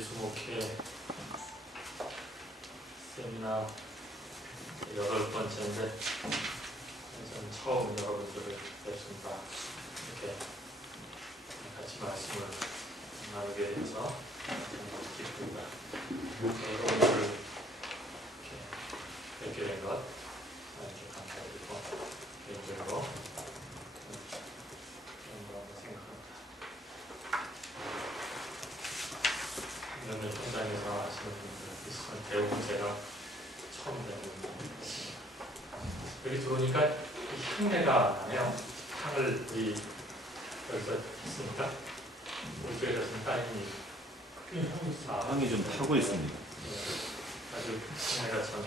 예수목회 세미나 8번째인데 저는 처음 여러분들을 뵙습니다. 이렇게 같이 말씀을 나누게 돼서 정말 기쁩니다. 여러분들을 이렇게 뵙게 된 것 이렇게 감사드리고 개인적으로 영광으로 생각합니다. 이런 현장에서 하시는 분들 있으면 대부분 제가 처음 뵙는 분들 여기 들어오니까 이 향내가 나네요. 향을 우리 여기서 했습니까? 우리 교회에서 했습니까? 아니면 향이 좀 타고 있습니다. 아주 향내가 참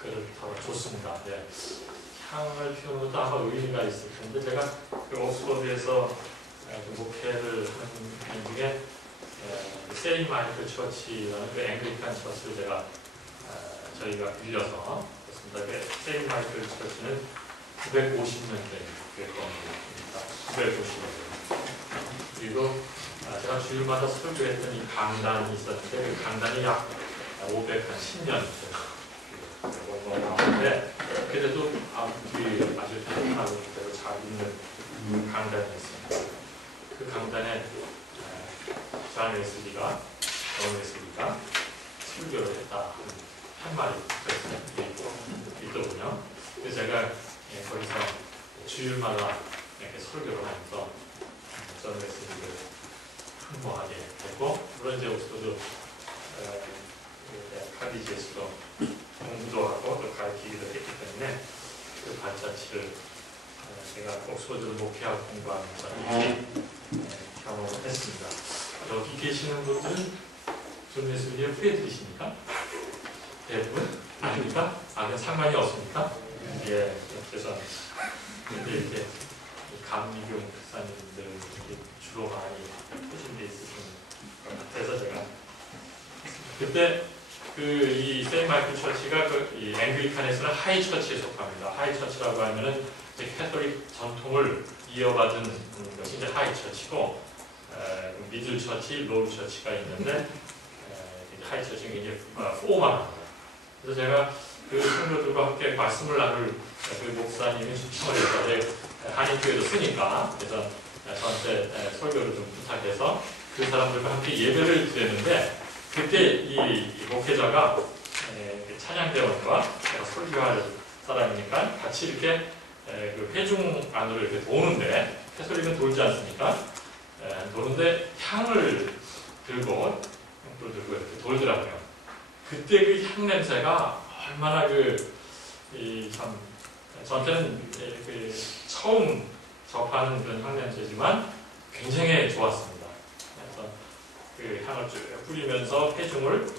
그를 더 좋습니다. 네. 향을 피우는 것도 아마 의미가 있을 텐데 제가 그 옥스퍼드에서 목회를 하는 중에 세인 마이클 처치라는 그 앵글리칸 처치를 저희가 빌려서 했습니다. 그 세인 마이클 처치는 950년대 교회입니다. 950년대. 그리고 제가 주일마다 설교했던 이 강단이 있었는데 그 강단이 약 510년 나오는데 그래도 아주 편안하고 그대로 잘 있는 강단이었습니다. 그 강단에 존 웨슬리가 설교를 했다 한 말이 있더군요. 그래서 제가 거기서 주일마다 이렇게 설교를 하면서 존 웨슬리를 흠모하게 됐고, 물론 이제 옥스퍼드 카디지에서도 공부도 하고 또 가르치기도 했기 때문에 그 발자취를 제가 옥스퍼드를 목회하고 공부하면서 경험을 했습니다. 여기 계시는 분들은 존 웨슬리의 후예들이십니까? 대부분? 아닙니까? 그건 상관이 없습니까? 예, 그래서 근데 이렇게 감리교 목사님들 주로 많이 표준돼 있으신 것 같아서 제가 그때 이 세인 마이클 처치가 이 앵글리칸에서는 하이 처치에 속합니다. 하이 처치라고 하면은 이제 캐톨릭 전통을 이어받은 것이 이제 하이 처치고 미들 처치, 로우 처치가 있는데 하이 처치는 이제 포멀합니다. 그래서 제가 그 성도들과 함께 말씀을 나눌 그 목사님이 추천을 해서 한인교회도 쓰니까 그래서 저한테 설교를 좀 부탁해서 그 사람들과 함께 예배를 드렸는데 그때 이 목회자가 찬양대원과 설교할 사람이니까 같이 이렇게 그 회중 안으로 이렇게 도는데 캐톨릭은 돌지 않습니까? 도는데 향을 들고 이렇게 돌더라고요. 그때 그 향 냄새가 얼마나 참 저한테는 처음 접하는 그런 향 냄새지만 굉장히 좋았습니다. 그래서 그 향을 쭉 뿌리면서 회중을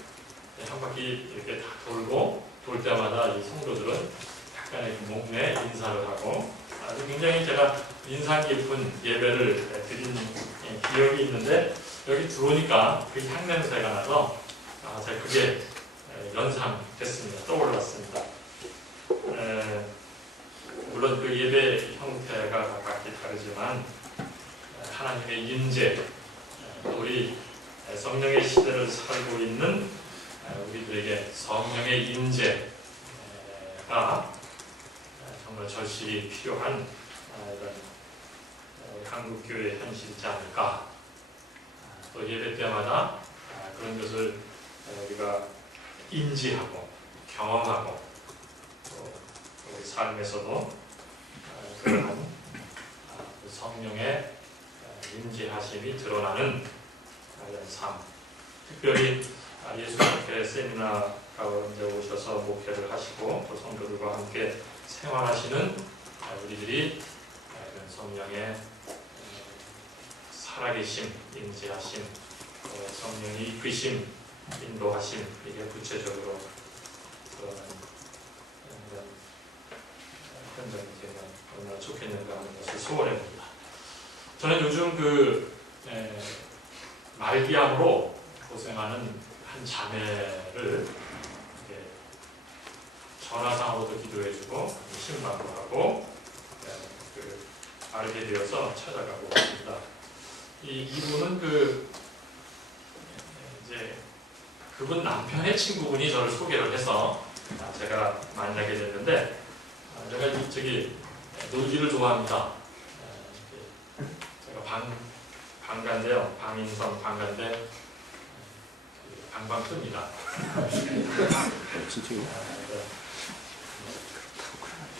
한 바퀴 이렇게 다 돌고 돌 때마다 이 성도들은 약간의 목내 인사를 하고 아주 굉장히 제가 인상 깊은 예배를 드린 기억이 있는데 여기 들어오니까 그 향 냄새가 나서 제가 그게 연상됐습니다. 떠올랐습니다. 물론 그 예배 형태가 각기 다르지만 하나님의 임재, 우리 성령의 시대를 살고 있는 우리들에게 성령의 임재가 정말 절실히 필요한 이런 한국교회의 현실이지 않을까. 또 예배 때마다 그런 것을 우리가 인지하고 경험하고 또 우리 삶에서도 그러한 성령의 임재하심이 드러나는 이런 삶, 특별히 예수님께 세미나 가운데 오셔서 목회를 하시고 또 성도들과 함께 생활하시는 우리들이 이런 성령의 살아계심, 임재하심, 성령의 이끄심, 인도하심, 이게 구체적으로 그런 현장이 되면 얼마나 좋겠는가 하는 것을 소원해봅니다. 저는 요즘 말기암으로 고생하는 한 자매를 전화상으로도 기도해주고 신방도 하고 알게 되어서 찾아가고 있습니다. 이분은 이제 그분 남편의 친구분이 저를 소개를 해서 제가 만나게 됐는데 제가 저기 놀기를 좋아합니다. 제가 방가인데요. 방인성 방가인데 방방 뜹니다. 진짜요?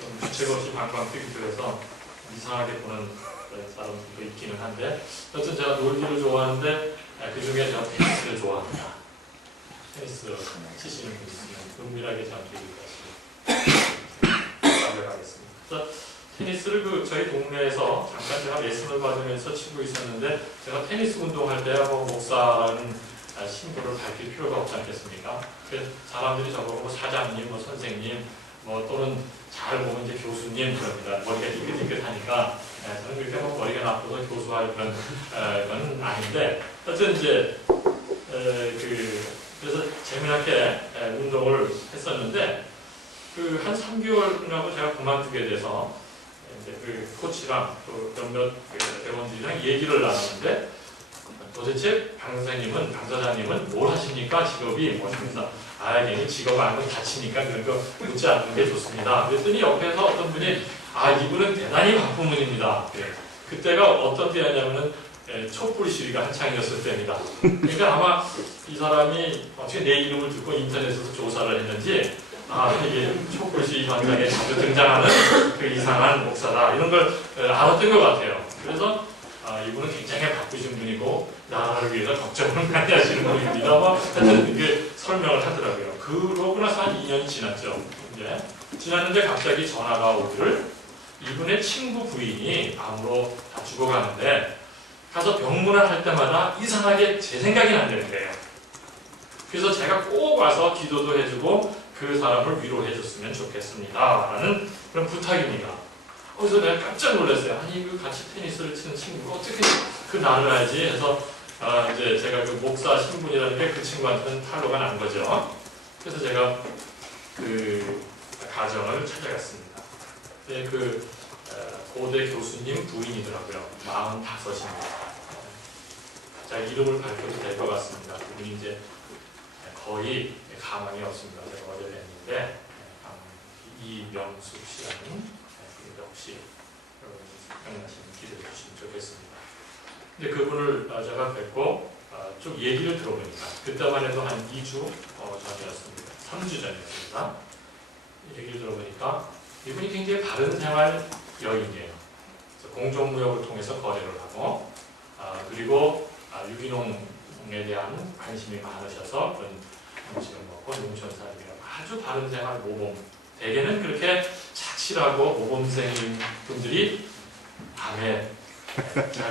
좀 주책 없이 방방 뜨기도 해서 이상하게 보는 사람도 있기는 한데 어쨌든 제가 놀기를 좋아하는데 그 중에 제가 테니스를 좋아합니다. 테니스 치시는 분 있으면 은밀하게 잠기기까지 알려가겠습니다. 그래서 테니스를 저희 동네에서 잠깐 제가 레슨을 받으면서 치고 있었는데 제가 테니스 운동할 때야 목사라는 신분을 밝힐 필요가 없지 않겠습니까? 그래서 사람들이 저보고 사장님, 선생님, 또는 잘 보면 이제 교수님 그럽니다. 머리가 삐끗삐끗하니까 저는 그렇게 머리가 나빠서 교수할 그런 건 아닌데 어쨌든 이제 그래서 재미나게 운동을 했었는데 한 3개월 지나고 제가 그만두게 돼서 이제 그 코치랑 또 몇몇 회원들이랑 얘기를 나눴는데 도대체 강사님은 뭘 하십니까? 직업이 뭐십니까? 괜히 직업 알면 다치니까 그런 거 묻지 않는 게 좋습니다. 그랬더니 옆에서 어떤 분이 이분은 대단히 바쁜 분입니다. 그때가 어떤 때였냐면은 촛불 시위가 한창이었을 때입니다. 그러니까 아마 이 사람이 어떻게 내 이름을 듣고 인터넷에서 조사를 했는지 이게 촛불 시위 현장에 자주 등장하는 그 이상한 목사다 이런 걸 알았던 것 같아요. 그래서 이분은 굉장히 바쁘신 분이고 나라를 위해서 걱정을 많이 하시는 분입니다. 하여튼 이게 설명을 하더라고요. 그러고 나서 한 2년이 지났죠. 지났는데 갑자기 전화가 오기를 이분의 친구 부인이 암으로 다 죽어가는데 가서 병문안 할 때마다 이상하게 제 생각이 난다는 거예요. 그래서 제가 꼭 와서 기도도 해주고 그 사람을 위로해 줬으면 좋겠습니다. 라는 그런 부탁입니다. 그래서 내가 깜짝 놀랐어요. 그 같이 테니스를 치는 친구가 어떻게 그 나를 알지? 해서 이제 제가 그 목사 신분이라는 게 그 친구한테는 탈로가 난 거죠. 그래서 제가 그 가정을 찾아갔습니다. 그 고대 교수님 부인이더라고요. 45입니다. 자, 이름을 밝혀도 될 것 같습니다. 그분이 이제 거의 가망이 없습니다. 제가 어제 뵀는데 이명숙 씨라는 혹시 기억나시면 기대해 주시면 좋겠습니다. 근데 그분을 제가 뵙고 쭉 얘기를 들어보니까 그때만 해도 한 2주 전이었습니다. 3주 전이었습니다. 얘기를 들어보니까 이분이 굉장히 바른 생활 여인이에요. 공정무역을 통해서 거래를 하고 그리고 유기농에 대한 관심이 많으셔서 그런 음식을 먹고 농촌 살기라고 아주 바른 생활 모범. 대개는 그렇게 착실하고 모범생인 분들이 암에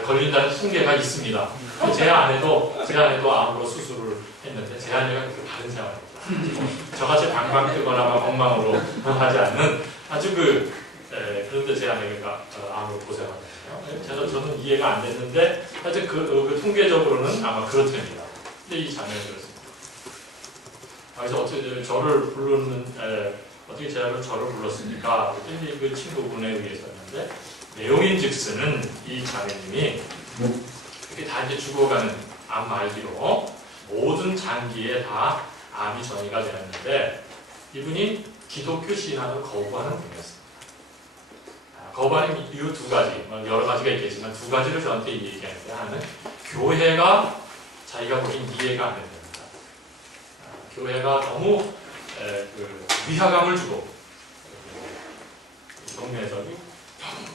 걸린다는 통계가 있습니다. 제 아내도 암으로 수술을 했는데 제 아내가 그렇게 바른 생활입니다. 저같이 방방 뜨거나 엉망으로 하지 않는 아주 그런데 제 아내가 암으로 고생하거든요. 저는 이해가 안 됐는데 하여튼 그 통계적으로는 아마 그렇답니다. 근데 이 자매는 그렇습니다. 그래서 어떻게 저를 부르는 어떻게 저를 불렀습니까? 그랬더니 그 친구분에 의해서였는데 내용인즉슨은 이 자매님이 이렇게 다 이제 죽어가는 암 말기로 모든 장기에 다 암이 전이가 되었는데 이분이 기독교 신앙을 거부하는 분이었습니다. 거부하는 이유 2가지, 여러 가지가 있겠지만 2가지를 저한테 얘기하는데 하나는 교회가 자기가 보기엔 이해가 안 됩니다. 교회가 너무 위화감을 주고 동네에서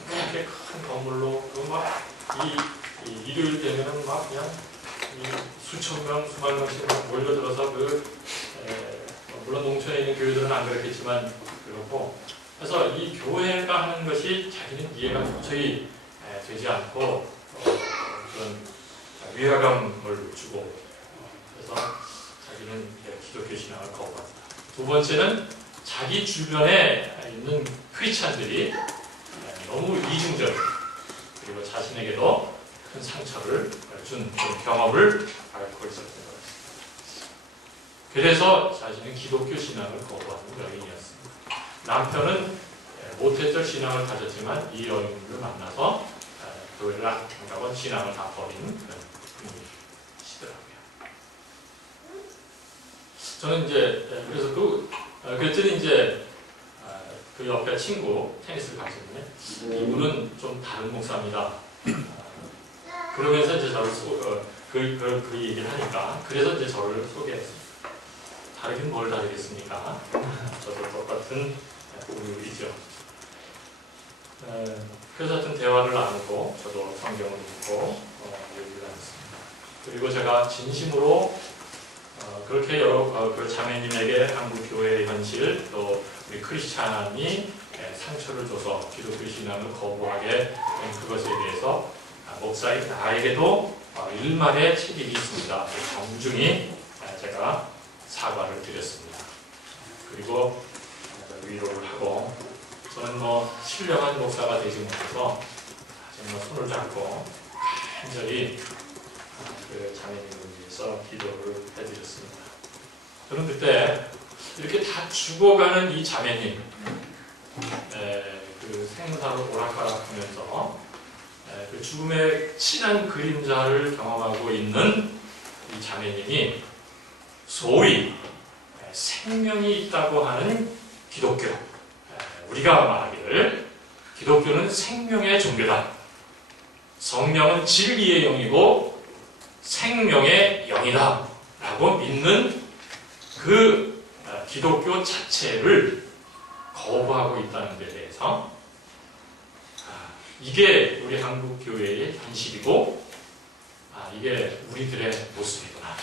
이렇게 큰 건물로 일요일 되면은 그냥 수천 명, 수만 명씩 몰려들어서 물론 농촌에 있는 교회들은 안 그렇겠지만 그렇고 그래서 이 교회가 하는 것이 자기는 이해가 도저히 되지 않고 그런 위화감을 주고 그래서 자기는 기독교 신앙을 거부한다. 2번째는 자기 주변에 있는 크리스찬들이 너무 이중적 그리고 자신에게도 큰 상처를 준 그런 경험을 앓고 있었던 것 같습니다. 그래서 자신은 기독교 신앙을 거부하는 여인이었습니다. 남편은 모태적 신앙을 가졌지만 이 여인을 만나서 교회를 안 가고 신앙을 다 버리는 그런 분이시더라고요. 저는 이제 그래서 그랬더니 이제 그 옆에 친구 테니스를 가시는데 이분은 좀 다른 목사입니다. 그러면서 이제 저를 그 얘기를 하니까 그래서 이제 저를 소개했어요. 다르긴 뭘 다르겠습니까? 저도 똑같은 우리이죠. 그래서 하여튼 대화를 나누고 저도 성경을 읽고 얘기를 나눴습니다. 그리고 제가 진심으로 그렇게 여러 그 자매님에게 한국 교회의 현실 또 우리 크리스찬이 상처를 줘서 기독교 신앙을 거부하게 된 그것에 대해서 목사인 나에게도 일말의 책임이 있습니다. 정중히 제가 사과를 드렸습니다. 그리고 위로를 하고 저는 신령한 목사가 되지 못해서 정말 손을 잡고 간절히 그 자매님을 위해서 기도를 해드렸습니다. 저는 그때 이렇게 다 죽어가는 이 자매님 그 생사로 오락가락하면서 그 죽음의 진한 그림자를 경험하고 있는 이 자매님이 소위 생명이 있다고 하는 기독교, 우리가 말하기를 기독교는 생명의 종교다. 성령은 진리의 영이고 생명의 영이다 라고 믿는 그 기독교 자체를 거부하고 있다는 데 대해서 이게 우리 한국 교회의 현실이고 이게 우리들의 모습이구나.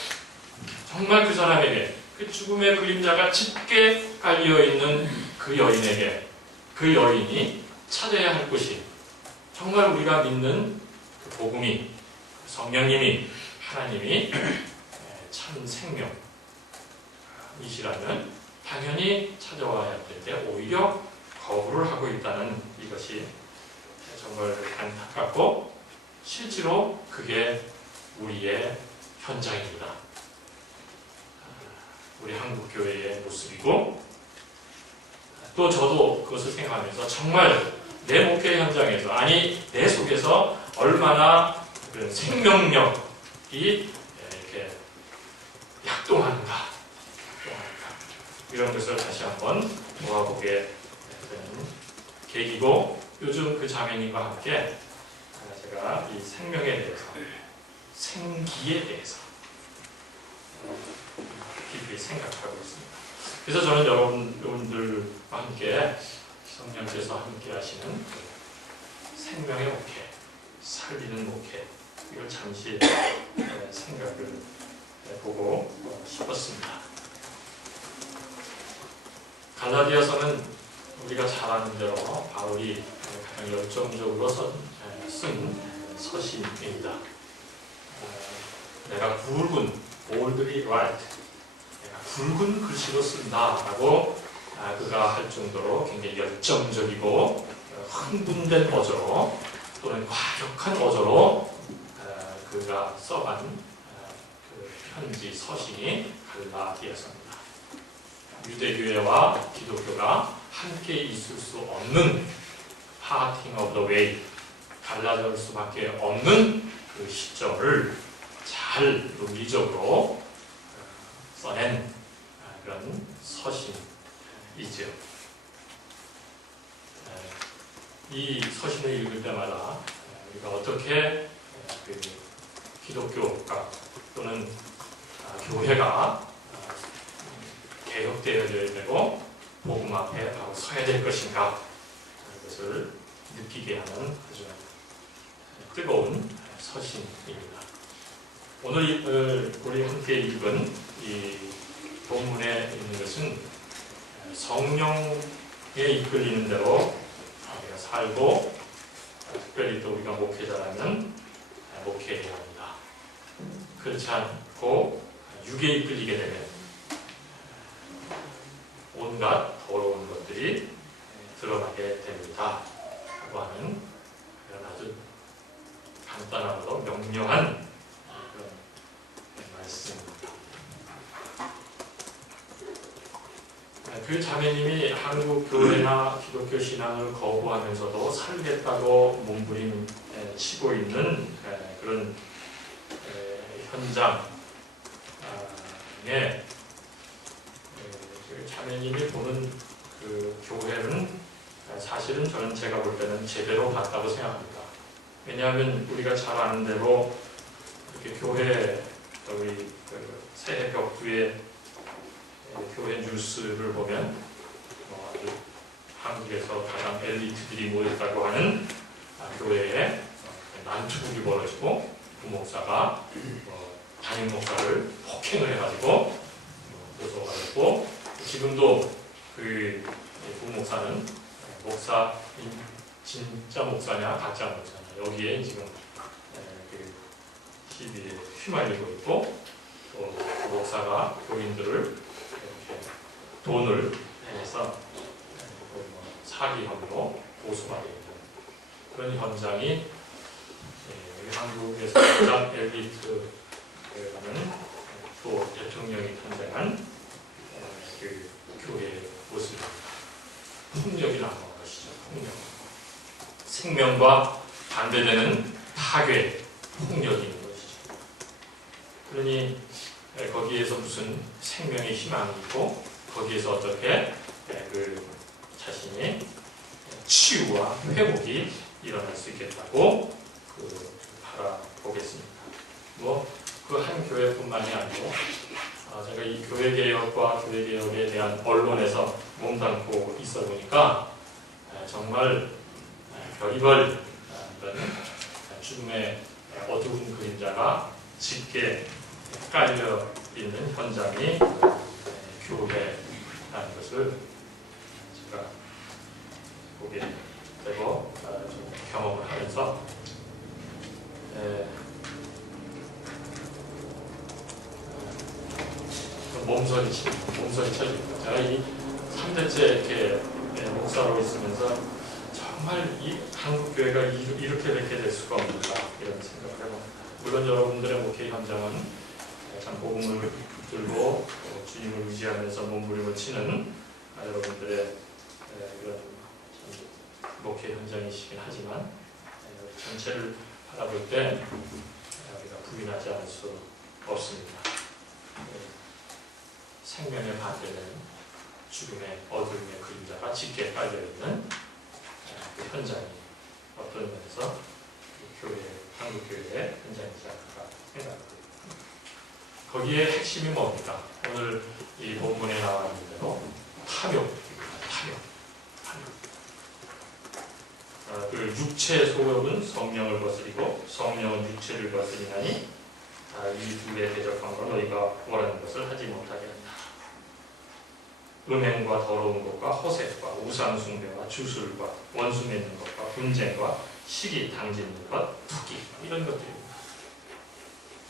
정말 그 사람에게 그 죽음의 그림자가 짙게 깔려있는 그 여인에게 그 여인이 찾아야 할 곳이 정말 우리가 믿는 그 복음이 성령님이 하나님이 참 생명이시라면 당연히 찾아와야 할 텐데 오히려 거부를 하고 있다는 이것이 정말 안타깝고 실제로 그게 우리의 현장입니다. 우리 한국교회의 모습이고 또 저도 그것을 생각하면서 정말 내 목회 현장에서 아니 내 속에서 얼마나 그런 생명력이 이렇게 약동하는가 이런 것을 다시 한번 보아보게 되는 계기고 요즘 그 자매님과 함께 제가 이 생명에 대해서 생기에 대해서 깊이 생각하고 있습니다. 그래서 저는 여러분들과 함께 성령께서 함께 하시는 생명의 목회, 살리는 목회 이걸 잠시 생각을 해보고 싶었습니다. 갈라디아서는 우리가 잘 아는 대로 바울이 가장 열정적으로 쓴 서신입니다. 내가 boldly write, 내가 굵은 글씨로 쓴다라고 그가 할 정도로 굉장히 열정적이고 흥분된 어조로 또는 과격한 어조로 그가 써간 그 편지 서신이 갈라디아서입니다. 유대교회와 기독교가 함께 있을 수 없는 parting of the way, 갈라질 수밖에 없는 그 시점을 잘 논리적으로 써낸 그런 서신이죠. 이 서신을 읽을 때마다 우리가 어떻게 그 기독교가 또는 교회가 개혁되어야 되고 복음 앞에 바로 서야 될 것인가 그것을 느끼게 하는 아주 뜨거운 서신입니다. 오늘 우리 함께 읽은 이 본문에 있는 것은 성령에 이끌리는 대로 우리가 살고 특별히 또 우리가 목회자라면 목회해야 합니다. 그렇지 않고 육에 이끌리게 되면 온갖 더러운 것들이 드러나게 됩니다. 라고 하는 그런 아주 간단하고도 명료한 그런 말씀입니다. 그 자매님이 한국 교회나 기독교 신앙을 거부하면서도 살겠다고 몸부림치고 있는 그런 현장에 자매님이 보는 그 교회는 사실은 제가 볼 때는 제대로 봤다고 생각합니다. 왜냐하면 우리가 잘 아는 대로 이렇게 교회 저희 그 새해 벽두에 교회 뉴스를 보면 아주 한국에서 가장 엘리트들이 모였다고 하는 교회에 난투극이 벌어지고 부목사가 담임 목사를 폭행을 해가지고 고소받았고, 지금도 그 부목사는 진짜 목사냐 가짜 목사냐 여기에 지금 그 시비에 휘말리고 있고, 또 그 목사가 교인들을 이렇게 돈을 내서 사기 혐의로 고소받고 있는 그런 현장이 한국에서 가장 엘리트라는 또 대통령이 탄생한 그 교회의 모습입니다. 폭력이 나온 것이죠. 폭력. 생명과 반대되는 파괴, 폭력이 있는 것이죠. 그러니 거기에서 무슨 생명의 희망이 있고, 거기에서 어떻게 그 자신의 치유와 회복이 일어날 수 있겠다고 바라보겠습니다. 그 한 교회뿐만이 아니고 제가 이 교회개혁과 교회개혁에 대한 언론에서 몸담고 있어 보니까 정말 별의별 죽음의 어두운 그림자가 짙게 깔려 있는 현장이 교회라는 것을 제가 보게 되고 좀 경험을 하면서 몸서리 쳐집니다. 제가 이 3대째 이렇게 목사로 있으면서 정말 이 한국교회가 이렇게 될 수가 없는가 이런 생각을 해봅니다. 물론 여러분들의 목회 현장은 참 복음을 들고 주님을 의지하면서 몸부림을 치는 여러분들의 이런 목회 현장이시긴 하지만 전체를 바라볼 때 우리가 부인하지 않을 수 없습니다. 생명의 반대는 죽음의 어둠의 그림자가 짙게 깔려있는 그 현장이 어떤 면에서 한국교회의 현장이지 않을까 생각합니다. 거기에 핵심이 뭡니까? 오늘 이 본문에 나와 있는 대로 탐욕입니다. 탐욕. 그 육체의 소욕은 성령을 거스리고 성령은 육체를 거스리나니 이 둘에 대적함으로 너희가 원하는 것을 하지 못하게 한다. 음행과 더러운 것과 허세과 우상숭배와 주술과 원수 맺는 것과 분쟁과 시기 당짓는 것, 투기 이런 것들입니다.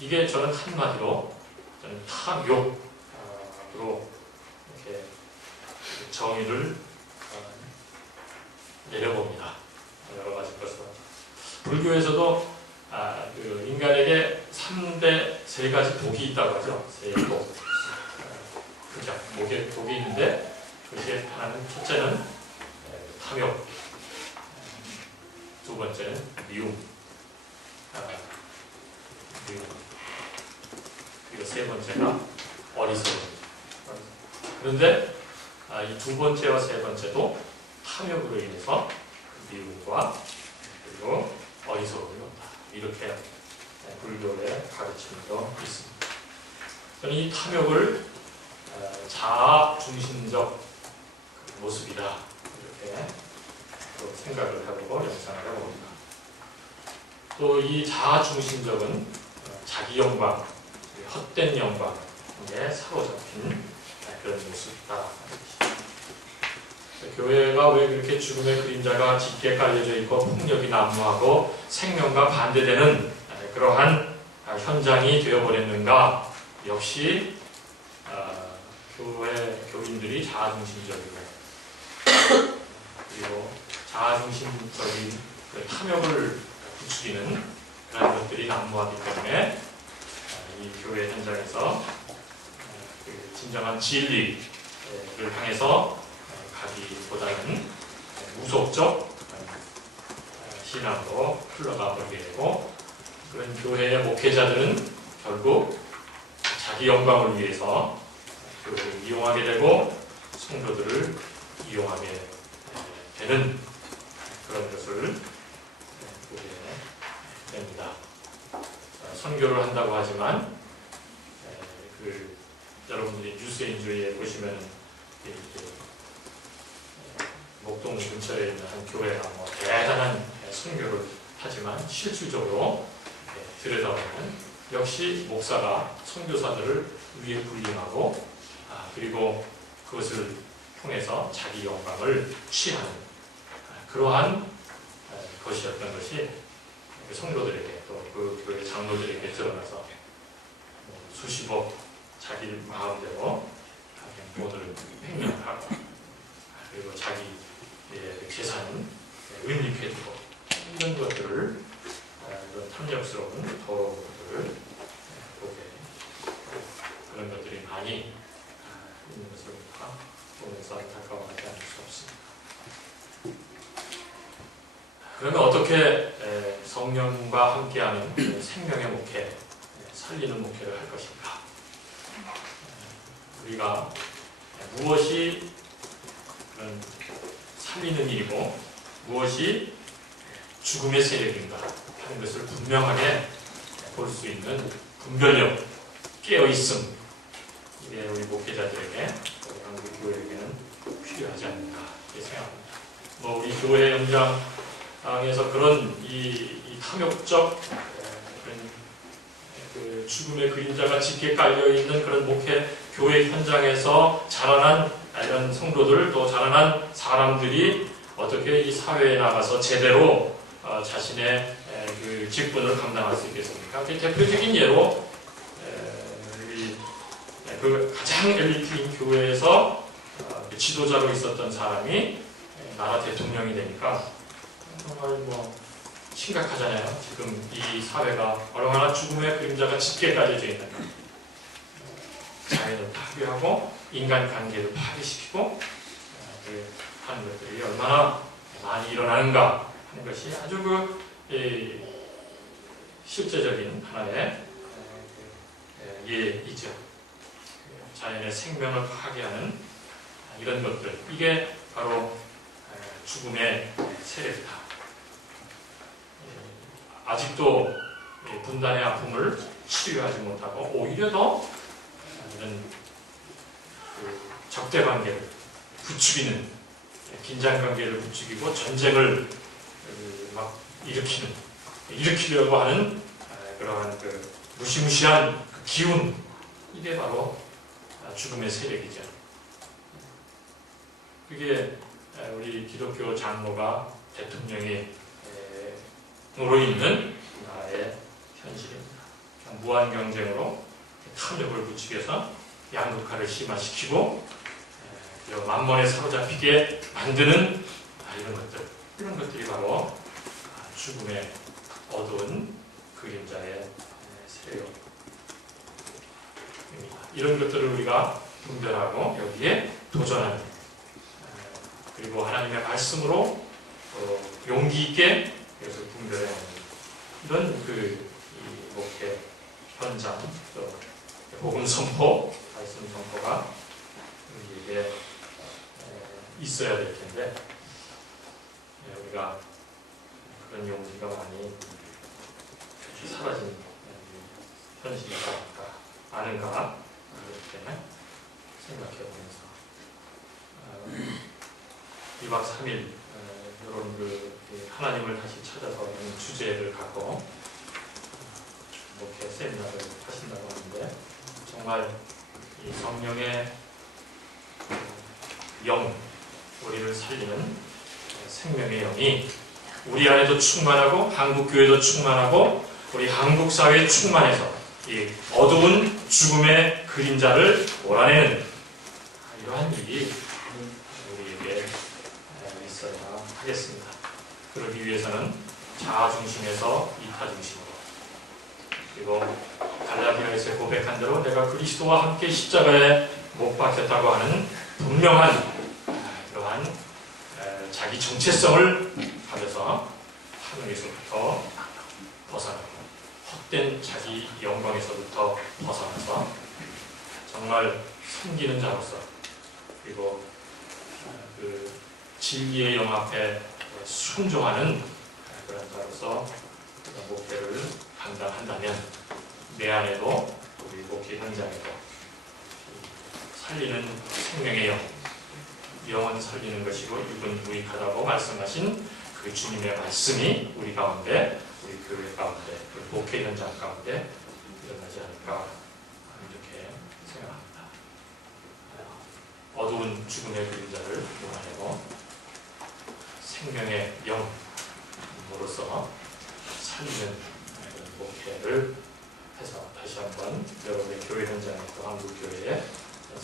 이게 저는 한마디로 탐욕으로 이렇게 정의를 내려봅니다. 여러 가지 것을. 불교에서도 그 인간에게 3가지 독이 있다고 하죠. 세 독. 그죠? 목에 독이 있는데 그것이 하나는 첫째는 탐욕, 두 번째는 미움, 그리고 세 번째가 어리석음. 그런데 이 두 번째와 세 번째도 탐욕으로 인해서 미움과 그리고 어리석음이 온다. 이렇게 불교의 가르침도 있습니다. 저는 이 탐욕을 자아 중심적 모습이다 이렇게 또 생각을 해보고 연상을 해봅니다. 또 이 자아 중심적은 자기 영광, 헛된 영광에 사로잡힌 그런 모습이다. 교회가 왜 그렇게 죽음의 그림자가 짙게 깔려져 있고 폭력이 난무하고 생명과 반대되는 그러한 현장이 되어버렸는가? 역시 교인들이 자아중심적이고 그리고 자아중심적인 그 탐욕을 부추기는 그런 것들이 난무하기 때문에 이 교회 현장에서 그 진정한 진리를 향해서 가기보다는 무속적 신앙으로 흘러가 버리게 되고, 그런 교회의 목회자들은 결국 자기 영광을 위해서 교회를 이용하게 되고 성도들을 이용하게 되는 그런 것을 보게 됩니다. 선교를 한다고 하지만 여러분들이 뉴스인주의에 보시면 목동 근처에 있는 한 교회가 뭐 대단한 선교를 하지만 실질적으로 들여다보면 역시 목사가 선교사들을 위에 불림하고 그리고 그것을 통해서 자기 영광을 취하는 그러한 것이었던 것이 성도들에게 또 그 교회 장로들에게 드러나서 수십억 자기 마음대로 돈을 횡령하고 그리고 자기의 재산은 은닉해두고 이런 것들을 그런 탐욕스러운 더러운 것들을 보게 그런 것들이 많이 있는 것을 보면서 안타까워하지 않을 수 없습니다. 그러면 어떻게 성령과 함께하는 생명의 목회, 살리는 목회를 할 것인가? 우리가 무엇이 그런 살리는 일이고 무엇이 죽음의 세력인가 하는 것을 분명하게 볼 수 있는 분별력, 깨어있음, 이게 우리 목회자들에게, 우리 한국 교회에게는 필요하지 않을까 생각합니다. 우리 교회 현장에서 그런 이 탐욕적 그 죽음의 그림자가 짙게 깔려있는 그런 목회 교회 현장에서 자라난 이런 성도들 또 자라난 사람들이 어떻게 이 사회에 나가서 제대로 자신의 그 직분을 감당할 수 있겠습니까? 그 대표적인 예로 그 가장 엘리트인 교회에서 지도자로 있었던 사람이 나라 대통령이 되니까 정말 심각하잖아요. 지금 이 사회가 얼마나 죽음의 그림자가 짙게 깔려져 있는가. 자연을 파괴하고 인간관계를 파괴시키고 하는 것들이 얼마나 많이 일어나는가 하는 것이 아주 실제적인 하나의 예이죠. 자연의 생명을 파괴하는 이런 것들, 이게 바로 죽음의 세력이다. 아직도 분단의 아픔을 치료하지 못하고 오히려 더 이런 적대관계를 부추기는, 긴장관계를 부추기고 전쟁을 막 일으키려고 하는 그러한 그 무시무시한 그 기운, 이게 바로 죽음의 세력이죠. 그게 우리 기독교 장로가 대통령이 으로 있는 나라의 현실입니다. 무한 경쟁으로 탐욕을 부추겨서 양극화를 심화시키고 만mon에 사로잡히게 만드는 이런 것들이 바로 죽음의 어두운 그림자의 세력입니다. 이런 것들을 우리가 분별하고 여기에 도전하는, 그리고 하나님의 말씀으로 용기 있게 그래서 분별해야 합니다. 이런 이 목회 현장, 또 복음 선포, 말씀 선포가 우리에게 있어야 될 텐데 우리가 그런 용기가 많이 사라진 현실이 아닌가 그렇게 생각해보면서 2박 3일 이런 하나님을 다시 찾아서 이런 주제를 갖고 목회 세미나를 하신다고 하는데, 정말 이 성령의 영, 우리를 살리는 생명의 영이 우리 안에도 충만하고 한국 교회도 충만하고 우리 한국 사회에 충만해서 이 어두운 죽음의 그림자를 몰아내는 이러한 일이 우리에게 있어야 하겠습니다. 그러기 위해서는 자아 중심에서 이타 중심으로, 그리고 갈라디아에서 고백한 대로 내가 그리스도와 함께 십자가에 못 박혔다고 하는 분명한 그러한 자기 정체성을 가져서 하늘에서부터 벗어나고 헛된 자기 영광에서부터 벗어나서 정말 섬기는 자로서, 그리고 진리의 영 앞에 순종하는 그런 자로서 그런 목회를 감당한다면 내 안에도 우리 목회 현장에도 살리는 생명의 영은 살리는 것이고 육은 무익하다고 말씀하신 그 주님의 말씀이 우리 가운데, 우리 교회 가운데, 우리 목회 현장 가운데 일어나지 않을까 이렇게 생각합니다. 어두운 죽음의 그림자를 몰아내고 생명의 영으로서 살리는 목회를 해서 다시 한번 여러분의 교회 현장에 또 한국교회에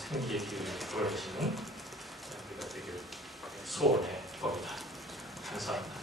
생기의 기운을 불어내시는 우리가 되길 소원해 봅니다. 감사합니다.